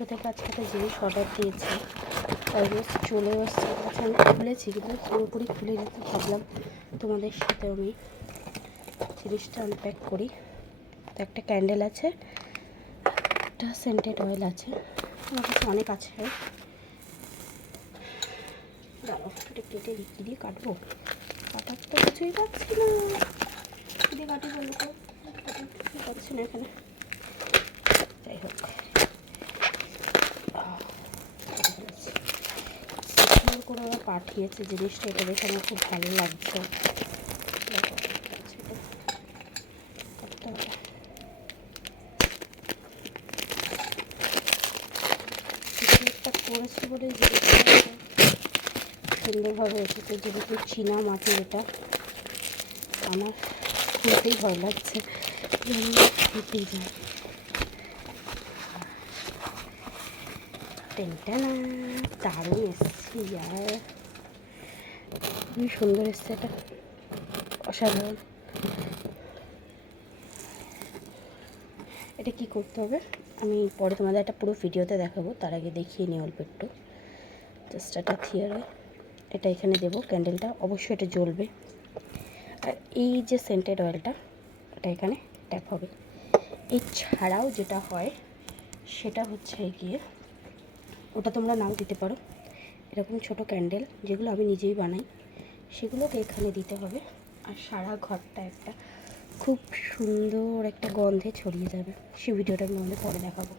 মিশো থেকে আজকে একটা জিনিস অর্ডার দিয়েছি, তাই চলে এসছে। আচ্ছা আমি খুলেছি কিন্তু পুরোপুরি খুলে যেতে ভাবলাম তোমাদের সাথে আমি জিনিসটা আনপ্যাক করি। তো একটা ক্যান্ডেল আছে, একটা সেন্টেড অয়েল আছে, আমার কাছে অনেক আছে। দাঁড়াও, এটা কেটে কী দিয়ে কাটবো, কাটার তো কিছুই পাচ্ছি না। কী দিয়ে কাটি বলো তো, কিছুই পাচ্ছি না এখানে। যাই হোক, সুন্দর করে ওরা পাঠিয়েছে জিনিসটা, এটা দেখে আমার খুব ভালো লাগছে। একটা করেছি বলে জিনিসটা সুন্দরভাবে এসেছে। যেহেতু চীনা মাটি, এটা আমার খুলতেই ভয় লাগছে, খুলতেই যায়। টেনটা না, দারুণ এসছে ইয়ার, খুবই সুন্দর এসছে, এটা অসাধারণ। এটা কি করতে হবে আমি পরে তোমাদের একটা পুরো ভিডিওতে দেখাবো, তার আগে দেখিয়ে নিই অল্প একটু। জাস্ট এটা থিয়ারে এটা এখানে দেবো, ক্যান্ডেলটা অবশ্যই এটা জ্বলবে। আর এই যে সেন্টেড অয়েলটা, এটা এখানে ট্যাপ হবে। এছাড়াও যেটা হয় সেটা হচ্ছে গিয়ে, ওটা তোমরা নাও দিতে পারো, এরকম ছোট ক্যান্ডেল যেগুলো আমি নিজেই বানাই, সেগুলোকে এখানে দিতে হবে। আর সারা ঘরটা একটা খুব সুন্দর একটা গন্ধে ছড়িয়ে যাবে। সেই ভিডিওটা আমি তোমাদের পরে দেখাবো।